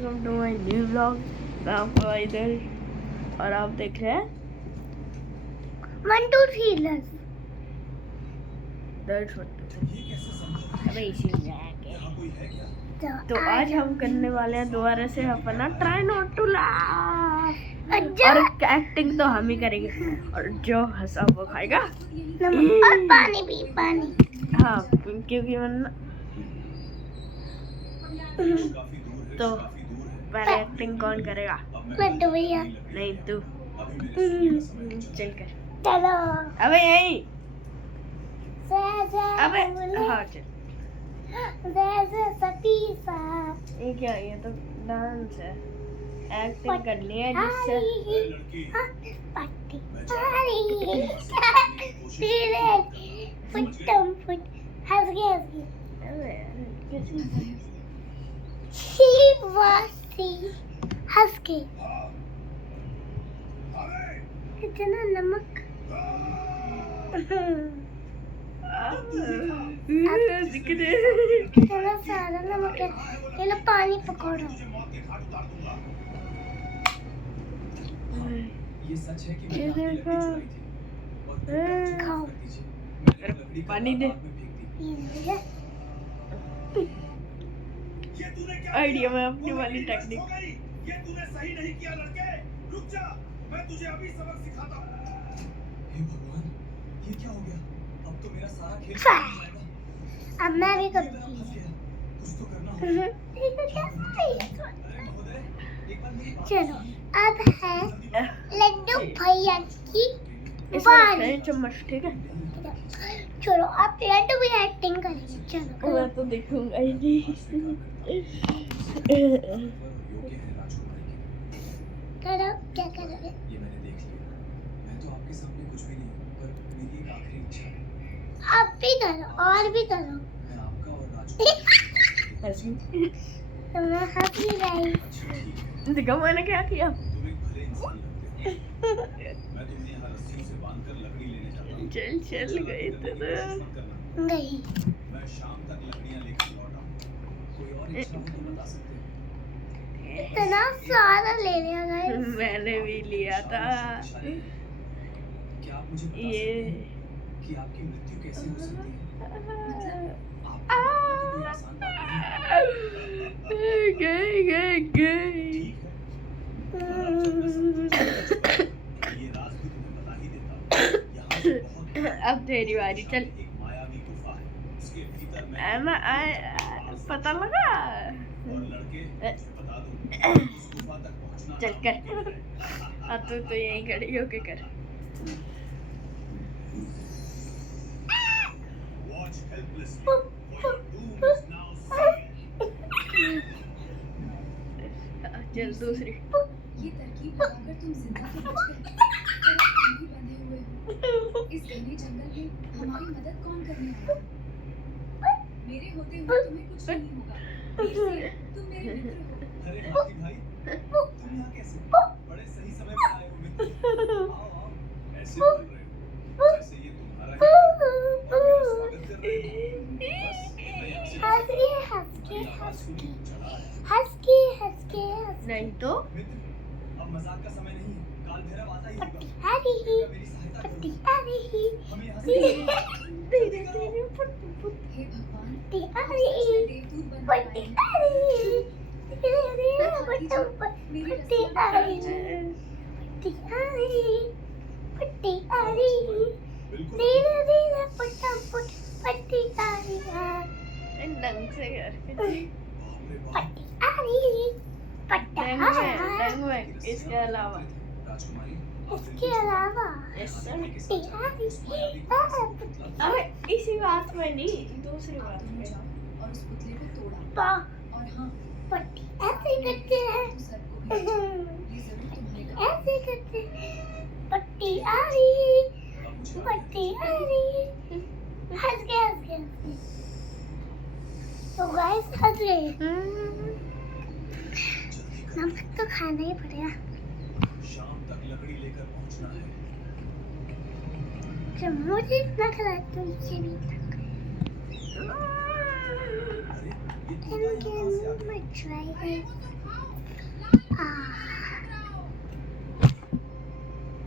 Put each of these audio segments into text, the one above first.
Welcome to my new vlog. मैं आपको इधर और आप देख रहे हैं 1 2 3 दर्द अबे इसी में आके तो आज हम करने वाले हैं दोबारा से अपना ट्राई नॉट टू लाफ और एक्टिंग तो हम ही करेंगे और जो हंसा वो खाएगा और पानी भी पानी। हाँ क्योंकि वरना तो पहले एक्टिंग कौन करेगा? लड्डू भैया नहीं तू चल कर। चलो अबे यही अबे अबे हाँ चल। सतीसा ये क्या ये तो डांस है एक्टिंग करनी है जिससे पट्टी फुटम फुट हंस गया अबे किसी वासी हंस के इतना नमक इतना सारा नमक है। ये लो पानी पकौड़ा। ये सच है कि मैंने आपकी लकड़ी चुराई थी और खाओ। लकड़ी पानी दे। आइडिया में अपनी वाली टेक्निक। ये तूने सही नहीं किया लड़के। रुक जा, मैं तुझे अभी सबक सिखाता हूँ। हे भगवान, ये क्या हो गया? अब तो मेरा सारा खेल खत्म हो जाएगा। अब मैं भी फंस करूँगी। गया। कुछ तो करना होगा। अरे महोदय, एक बार मेरी बात चलो अब है लड्डू भैया की इसमें बारी। चम्मच ठीक है। चलो आप लड्डू भी एक्टिंग करेंगे। चलो मैं तो देखूंगा ही नहीं। योग्य है राजकुमारी के। करो क्या करोगे? ये मैंने देख लिया। मैं तो आपके सामने कुछ भी नहीं हूँ, पर मेरी एक आखिरी इच्छा है। आप भी करो और भी करो। मैं आपका और राजकुमारी तो मैं हंस भी रही। अच्छा ठीक है। देखो मैंने क्या किया। तुम एक भले इंसान लगते हो। मैं तुम्हें यहाँ रस्सियों से बांधकर लकड़ी लेने जाता हूँ। चल गई तो गई। मैं शाम तक लकड़ियाँ लेकर लौट आऊँगा। कोई और इच्छा हो तो बता सकते हो। इतना सारा ले लिया गाइस। मैंने भी लिया था क्या आप मुझे बता ये सकते हैं कि आपकी मृत्यु कैसे हो सकती है? आपको तो कोई आसान बात नहीं। गई ठीक है। ये राज भी तुम्हें बता ही देता हूँ। यहाँ से बहुत अब तेरी बारी चल। एक मायावी गुफा है। उसके भीतर मैं पता लगा और लड़के मुझे बता दूँ उस गुफा तक पहुँचना चल कर। अब तो यहीं खड़ी होके कर। Watch helplessly, for your doom is now sealed. चल दूसरी। ये तरकीब लगाकर तुम जिंदा तो बच गए, पर अब तुम भी बंधे हुए हो। इस घने जंगल में हमारी मदद कौन करने आएगा? मेरे होते हुए तुम्हें कुछ नहीं होगा। इसलिए तुम मेरे मित्र हो। अरे हाथी भाई, तुम यहाँ कैसे? बड़े सही समय पर आए हो मित्र। आओ, ऐसे बोल रहे हो जैसे ये तुम्हारा ही घर है और मेरा स्वागत कर रहे हो। बस मैं यहाँ से हंस के हंस के तुम्हारी आवाज़ हंस सुनी के चला है। हंस के हंस के हंस नहीं तो मित्र, अब मजाक का समय नहीं है। काल भैरव आता ही होगा। पट्टी आ रही कृपया मेरी सहायता पट्टी करो। आ रही हमें यहाँ धीरे से धीरे पुट पुट हे भगवान, पट्टी आ आप रही सच में देवदूत बनकर पट्टी आए आ हैं। रही धीरे धीरे पुट मेरी पट्टी रस्सियाँ आ रही निकाल पट्टी आ रही पट्टी आ रही बिल्कुल धीरे धीरे पुट पट्टी आ रही ढंग से कर। बाप रे बाप। पट्टी आ रही पट्टा डंग में इसके अलावा राजकुमारी इसके अलावा इससे पट्टी आ रही अबे इसी बात में नहीं दूसरी बात तुम में। जाओ और उस पुतले को तोड़ा। पा और हाँ, पट्टी ऐसे करते हैं तो सर को भी ये जरूर तुम्हारे काम ऐसे करते हैं पट्टी आ रही पट्टी आ रही हंस गया तो गाइस हंस गए। नमक तो खाना ही पड़ेगा। शाम तक लकड़ी लेकर पहुंचना है। जब मुझे इतना खिला तो इसे भी अरे ये Can तोता यहाँ कहाँ से आ get गया? my try it?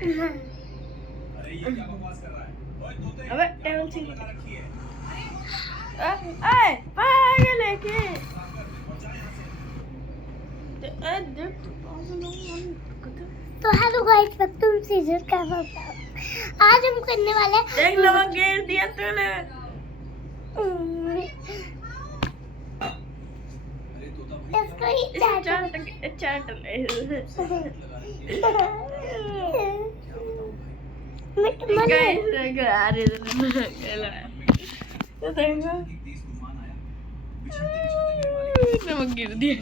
अरे ये क्या बकवास कर रहा है? ओए तोते, अबे, क्या टेबल बकवास से- लगा रखी है? पागल है के और जा यहाँ से। तो हेलो गाइस, तुम सीजर का आज हम करने वाले हैं देख लो वो घेर दिया तूने। अरे तोता भाई, इसको ही इसे चाट चाट ले। लगा रखी है। क्या बताऊं भाई? गाइस देख अरे तो देखो एक तेज तूफान आया, बिछड़ते बिछड़ते मेरे मालिक। नमक गिर दिया।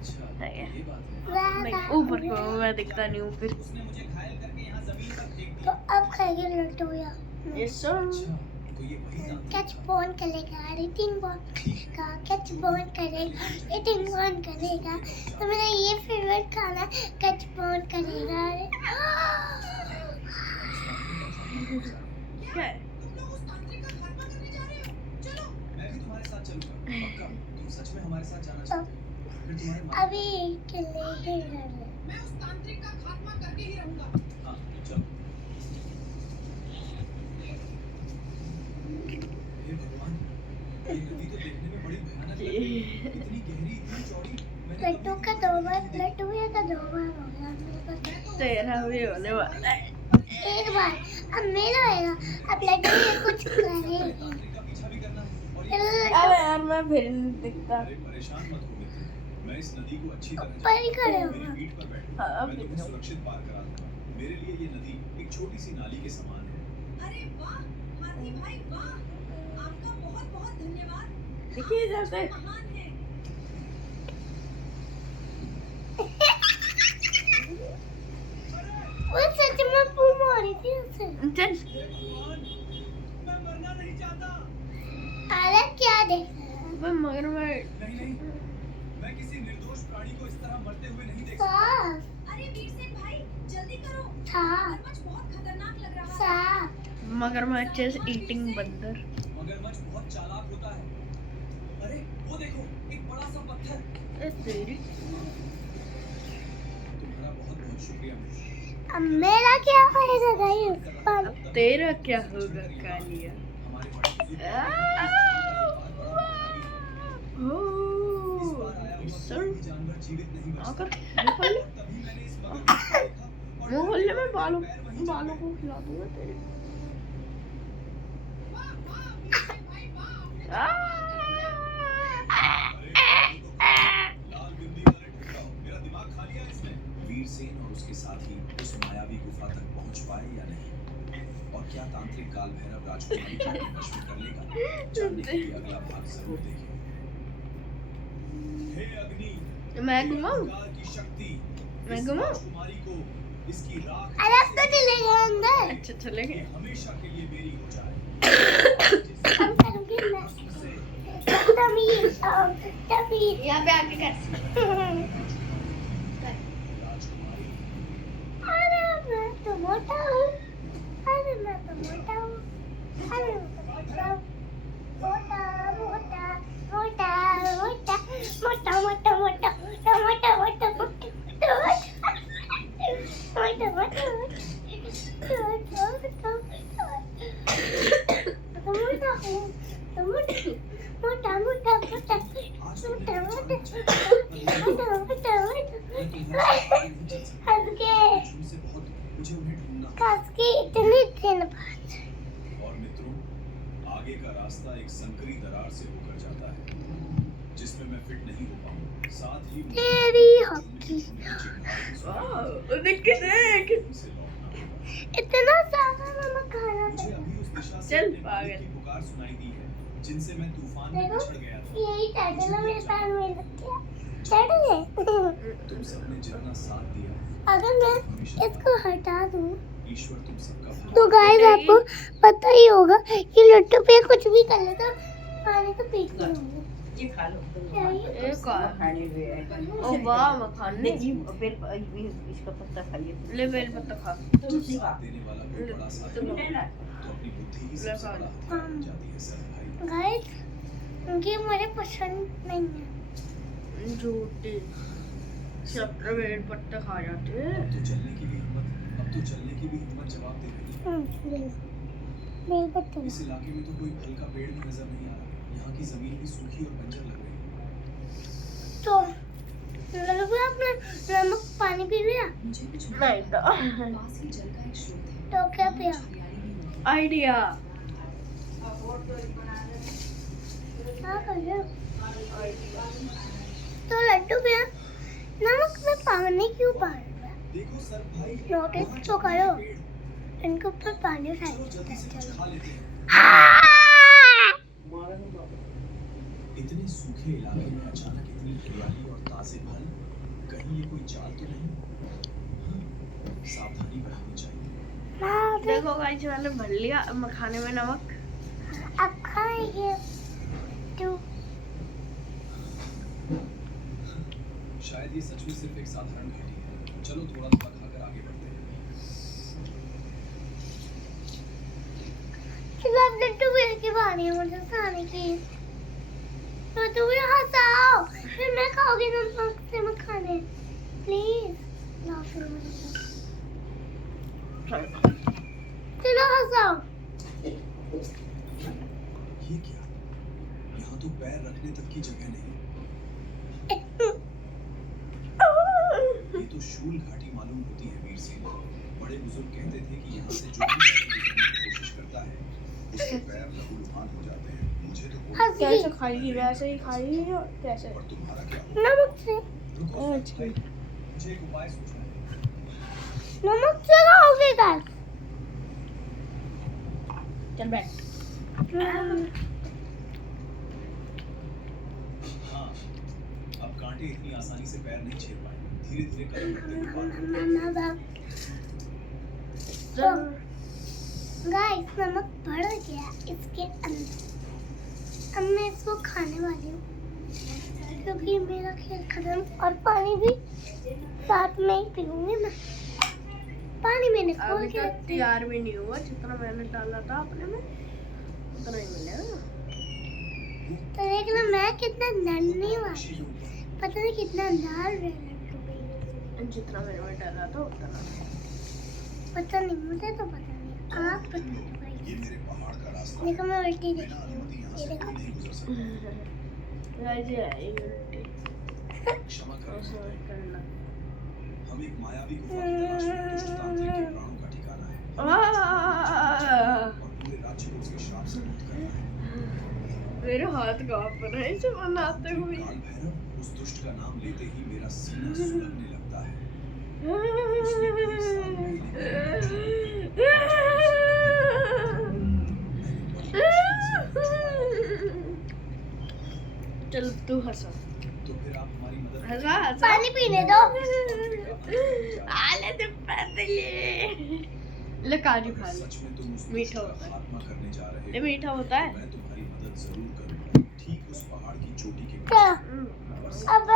अच्छा, ये बात है। नहीं ऊपर को मैं दिखता नहीं हूँ फिर। उसने मुझे घायल करके यहाँ जमीन पर फेंक तो दिया। अब खाएंगे लड्डू या यस सर। अच्छा, तो ये वही तांत्रिक कैच बॉन करेगा, रेटिंग बॉन करेगा, कैच बॉन करेगा, रेटिंग बॉन करेगा। तो मेरा ये फेवरेट खाना कैच बॉन करेगा। क्या है? मैं भी तुम्हारे साथ चलूंगा। पक्का? तुम सच में हमारे साथ जाना चाहते हो? फिर तुम्हारे माँ- अभी के लिए ही रहना। मैं उस तांत्रिक का खात्मा करके ही रहूंगा। हाँ, चलो। हे भगवान, ये नदी तो देखने में बड़ी भयानक लग रही है। इतनी गहरी, इतनी चौड़ी। मैंने लड्डू कभी का नहीं दो देखी। बार लड्डू या का दो बार हो गया मेरे पास। तेरा भी होने वाला है। एक बार अब मेरा होएगा। अब लड्डू ये कुछ करेगा। तांत्रिक का पीछा भी करना है। और ये- अबे यार मैं फिर नहीं दिखता। अरे परेशान मत हो मित्र। मैं इस नदी को अच्छी तरह पर ही जानता हूं। खड़े हो। मेरी पीठ पर बैठो। हाँ, अब मैं तुम्हें दिखाओ। सुरक्षित पार करा दूंगा। मेरे लिए ये नदी एक छोटी सी नाली के समान है। अरे वाह, हाथी भाई वाह! आपका बहुत बहुत धन्यवाद। देखिए इधर से। महान है। वो सच में पूम हो रही थी उससे। चल हे भगवान, मैं मरना नहीं चाहता। अरे क्या देख रहा है? अबे मगर मैं नहीं नहीं, मैं किसी निर्दोष प्राणी को इस तरह मरते हुए नहीं देख सकता। साफ अरे वीरसेन भाई, जल्दी करो। साफ मगरमच्छ बहुत खतरनाक लग रहा है। साफ। मगरमच्छ इज ईटिंग बंदर। मगरमच्छ बहुत चालाक होता है। अरे वो देखो, एक बड़ा सा पत्थर। ए तेरी तुम्हारा बहुत बहुत शुक्रिया मित्र। अब मेरा क्या होएगा गाइस? अब तेरा क्या होगा कालिया? हमारे बड़े बुजुर्ग इस बार आया हुआ सर कोई भी जानवर जीवित नहीं बच आकर सकता। मोहल्ले और तभी मैंने इस मगरमच्छ को देखा और मोहल्ले में बालों पैर वहीं जम बालों गए। को खिला दूंगा तेरे। वाह वाह वीरसेन भाई वाह! आ! लाल बिंदी वाले ठुकराओ, मेरा दिमाग खाली है इसमें। वीरसेन और उसके साथी उस मायावी गुफा तक पहुंच पाए या नहीं, और क्या तांत्रिक काल भैरव राजकुमारी को अपने वश में कर लेगा, जानने के लिए अगला भाग जरूर देखें। हे अग्नि, मैं हे घुमाऊं? अंधकार की शक्ति, मैं इस घुमाऊं? राजकुमारी को इसकी राख अरे अब तो चलेगा अंदर। अच्छा चलेंगे। ये हमेशा के लिए मेरी हो जाए। अब करूंगी मैं। तमीज तमीज। यहाँ पे आके कर। राजकुमारी, अरे मैं तो मोटा हूँ। अरे मैं तो मोटा हूँ। अरे मैं तो मोटा हूँ। मोटा मोटा मोटा मोटा मोटा मोटा मोटा मोटा मोटा मोटा मोटा मोटा आज तो मोटा मैं मोटा जान मोटा मैं तुम्हारे साथ नहीं चल सकता। हंस के तुमसे बहुत मुझे उन्हें ढूंढना है। हंस के इतनी दिन बाद और मित्रों, आगे का रास्ता एक संकरी दरार से होकर जाता है, जिसमें मैं फिट नहीं हो पाऊंगा। साथ ही मुझे तेरी हॉकी वाह देख के देख। से लौटना होगा। इतना सारा नमक खाना मुझे अभी उस दिशा से चल अपने मालिक पागल। की पुकार सुनाई दी है, जिनसे मैं तूफान में देखो, बिछड़ गया था। यही टाइटल है मेरे पैर में लग गया टाइटल है। तुम सबने जितना साथ दिया, अगर मैं हमेशा इसको हटा दूं ईश्वर तुम सबका भला तो गाइस आपको पता ही होगा कि लट्टू पे कुछ भी कर लेता पानी तो पीते होंगे। ये खा लो क्या ये? एक और खाने में ओ वाह मखाने जी फिर इसका पत्ता खाइए ले बेल पत्ता खा। तुलसी का साथ देने वाला कोई बड़ा साथी तुम हो, है ना तो अपनी बुद्धि ही सबसे लगा बड़ा हथियार बन जाती है सर भाई। गाइस ये मुझे पसंद नहीं है। झूठी सब तो पेड़ पत्ते खा जाते हैं। अब तो चलने की भी हिम्मत जवाब दे रही है। मेरे पत्ते इस इलाके में तो कोई फल का पेड़ भी नजर नहीं आ रहा। यहाँ की जमीन भी सूखी और बंजर लग रही है। तो लगभग आपने नमक पानी पी लिया मुझे कुछ नहीं तो पास ही जल का एक स्रोत है। तो क्या पिया हरियाली भी है। आइडिया। क्या कर रहे हो तो लड्डू पिया नमक में पानी क्यों पा रहे हो देखो सर भाई, नोटिस वहाँ तो चलने करो के पेड़। इनके ऊपर पानी चलो फेंक जल्दी से कुछ खा लेते हैं। इतने सूखे इलाके में अचानक इतनी हरियाली और ताजे फल, कहीं ये कोई चाल तो नहीं? हाँ, सावधानी बरतनी चाहिए। देखो गाइस मैंने भर लिया मखाने में नमक। अब खाएंगे तो शायद ये सच में सिर्फ एक साधारण घाटी है। चलो थोड़ा थोड़ा खाकर आगे बढ़ते हैं। चलो अब लड्डू पेड़ की बारी है मुझे खाने की तो तुम्हें हंसाओ फिर मैं खाओगी नमक से मखाने प्लीज लाओ फिर मुझे चलो हंसाओ ये क्या? यहाँ तो पैर रखने तक की जगह नहीं। ये तो शूल घाटी मालूम होती है वीर सिंह। बड़े बुजुर्ग कहते थे कि यहाँ से जो भी कोशिश करता है उसके पैर लहूलुहान हो जाते हैं। मुझे तो कोई कैसे खाएगी वैसे ही खाएगी और कैसे? और तुम्हारा क्या? नमक से रुको अच्छा। भाई, मुझे एक उपाय सोचना है। नमक से खाओगे गाइस चल बैठ। हाँ, अब कांटे इतनी आसानी से पैर नहीं छेड़ पाएंगे। धीरे धीरे कदम बढ़ते हुए पार करो। गाइस नमक बढ़ गया इसके अंदर अब मैं इसको खाने वाली हूँ क्योंकि मेरा खेल खत्म और पानी भी साथ में ही पीऊंगी मैं पानी मैंने खोल अभी के तक रख दिया तैयार भी नहीं हुआ जितना मैंने डाला था अपने में उतना ही मिलेगा। तो देखना मैं कितना नन्ही वाली हूँ पता नहीं कितना अंधार रहे लड्डू पे जितना मैंने में डाला था उतना। पता नहीं मुझे तो पता नहीं आप बता दो भाई ये मेरे पहाड़ का रास्ता है। देखो मैं उल्टी देख बिना रही हूँ अनुमति यहाँ ये से देखो कोई नहीं गुजर सकता। गाइस ये है ये उल्टी क्षमा ऐसा करें, मत करना। हम एक मायावी गुफा की तलाश में दुष्ट तांत्रिक के प्राणों का ठिकाना है आह! और पूरे राज्य को उसके श्राप से मुक्त करना है। मेरे हाथ कांप रहे हैं इसे बनाते हुए। काल भैरव, उस दुष्ट का नाम लेते ही मेरा सीना सुलगने लगता है। चल तू हंसा तो फिर आप हमारी मदद हंसा हंसा पानी पीने दो आले दे पतले ले काजू खा ले सच में तुम उस मीठा दुष्ट का होता है। खात्मा करने जा रहे ये हो मीठा होता है। तो मैं तुम्हारी मदद जरूर करूंगा। ठीक उस पहाड़ की चोटी के क्या पास अब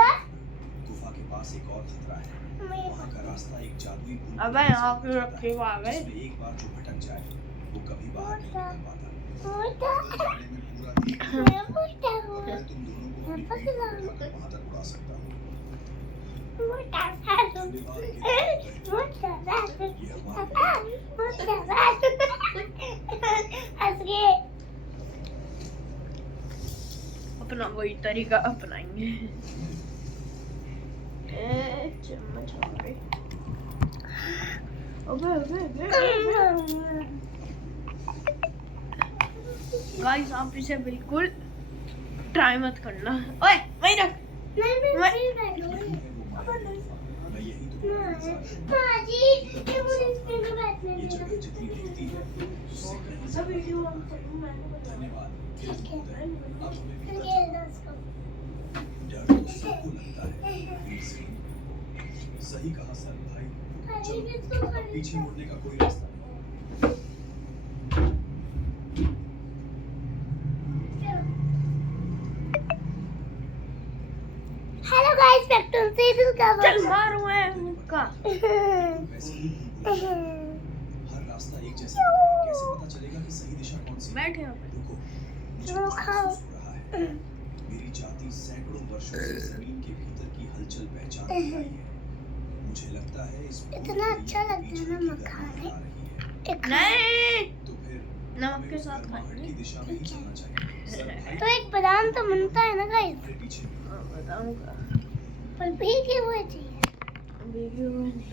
गुफा के पास एक और खतरा है। वहाँ का रास्ता एक जादुई भूत अबे के यहाँ जैसा पे बन रखे जाता हुए आ है, गए। जिसमें एक बार जो भटक जाए वो कभी बाहर नहीं निकल पाता। मोटा जाने में पूरा एक मैं मोटा हूँ मैं तुम दोनों को अपनी मैं पीठ पतला पर हूँ। उठाकर वहाँ तक उड़ा सकता हूँ। मोटा धन्यवाद ये मोटा ये हमारा मोटा हंस गए अपना वही तरीका अपनाएंगे। चम्मच आ गई। अबे अबे अबे गाइस आप इसे बिल्कुल ट्राई मत करना। ओए वहीं रख। नहीं मैं मैं- सही बैठूंगी है वो माया गुफा। मैं यही तुम्हारे साथ हूँ। हाँ जी ये मुझे इसके में बैठने ये देगा जगह जितनी दिखती है उससे कहीं सब वीडियो ज्यादा ऑन करूँ मैंने बताया। धन्यवाद फिर महोदय। अब हमें फिर भीतर ये दस को डर तो सबको लगता है वीर सिंह। सही कहा सर भाई। अरे मैं तो अब पीछे मुड़ने का कोई रास्ता नहीं। Hello guys back to serial का चल मारो मैं मुक्का। वैसे ही भूल गए। हर रास्ता एक जैसा है। कैसे पता चलेगा कि सही दिशा कौन सी है? बैठ यहाँ पे। रुको मुझे चलो कुछ खाओ। महसूस हो रहा है। मेरी जाति सैकड़ों वर्षों से जमीन के भीतर की हलचल पहचानती आई है। मुझे लगता है इस पूरी इतना दुनिया अच्छा के लगता बीच है ना में मखाने। आ रही है। एक नहीं तो फिर नमक हमें के उस साथ गर्माहट खाएंगे। की दिशा में ही चलना चाहिए। सर भाई तो एक बादाम तो बनता है ना गाइस, हमारे पीछे हाँ, बताऊंगा पर भीगे हुए चाहिए। भीगे हुए नहीं।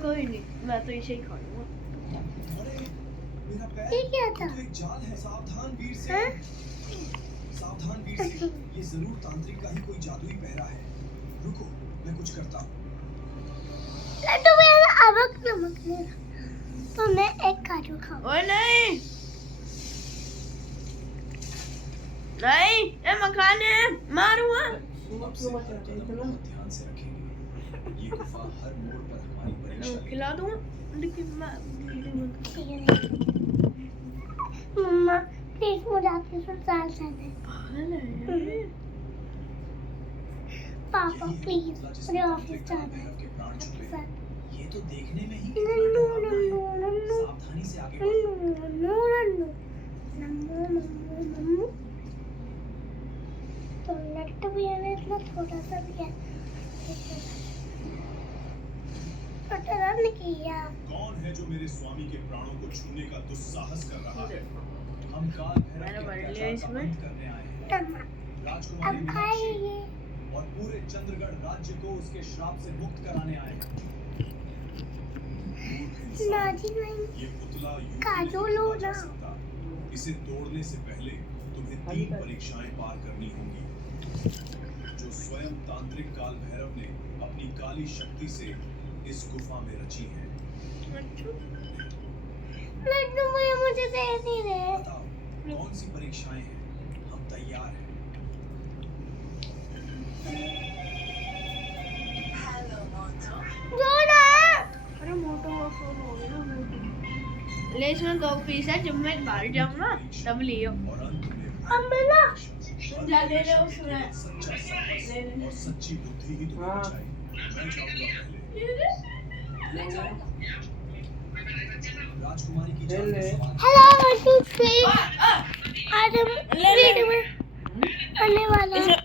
कोई नहीं, मैं तो इसे ही खाऊंगा। अरे मेरा पैर ये क्या था? ये तो एक जाल है। सावधान वीर से हाँ? सावधान वीर से ये जरूर तांत्रिक का ही कोई जादुई पहरा है। रुको मैं कुछ करता हूँ। लड्डू मेरा अबक नमक लेना, तो मैं एक काजू खाऊं। ओए नहीं नहीं, ये मखाने मारूंगा। अब से हर कदम बहुत ध्यान से रखेंगे। ये गुफा हर मोड़ पर हमारी परीक्षा लेगी। खिला दूंगा लेकिन मैं मम्मा प्लीज मुझे आपके ससुराल जाना है। पागल है। पापा यही है प्लीज पुतला जिसमें मुझे तांत्रिक ऑफिस काल जाना है भैरव के प्राण छुपे हैं। साथ। ये तो देखने में ही नन्नू, कितना डरावना नन्नू, है। नन्नू। सावधानी से आगे बढ़ो। नन्नू नन्नू नन्नू नन्नू नन्नू। तो लड्डू भी है ना, इतना थोड़ा सा भी है। तो टर्न किया। कौन है जो मेरे स्वामी के प्राणों को छूने का दुस्साहस कर रहा है? हम काल भैरव मैंने के पढ़ लिया अत्याचार का इसमें। अंत करने आए हैं। टमाटर राजकुमारी अब मीनाक्षी खाइए। और पूरे चंद्रगढ़ राज्य को उसके श्राप से मुक्त कराने आए हैं। मूर्ख इंसान, नाजी नहीं। ये पुतला यूं ही काजू नहीं लो तोड़ा जा ना। सकता। इसे तोड़ने से पहले तुम्हें 3 परीक्षाएं पार करनी होंगी, जो स्वयं तांत्रिक काल भैरव ने अपनी काली शक्ति से इस गुफा में रची है। लड्डू भैया मुझे दे नहीं रहे। बताओ कौन सी परीक्षाएं हैं? हम तैयार हैं। जो ना अरे मोटो का फोन हो गया ना मोटो। ले इसमें 2 पीस है, जब मैं बाहर जाऊंगा तब लियो। और अंत में अब मिला। जा ले ले उसमें। सच्चा साहस ले ले। और सच्ची बुद्धि ही तुम्हें हाँ। बचाएगी। मैं जाऊंगा पहले। राजकुमारी की जान ले ले। का सवाल है। हेलो लड्डू प्लीज आज हम वीडियो में आने वाला है।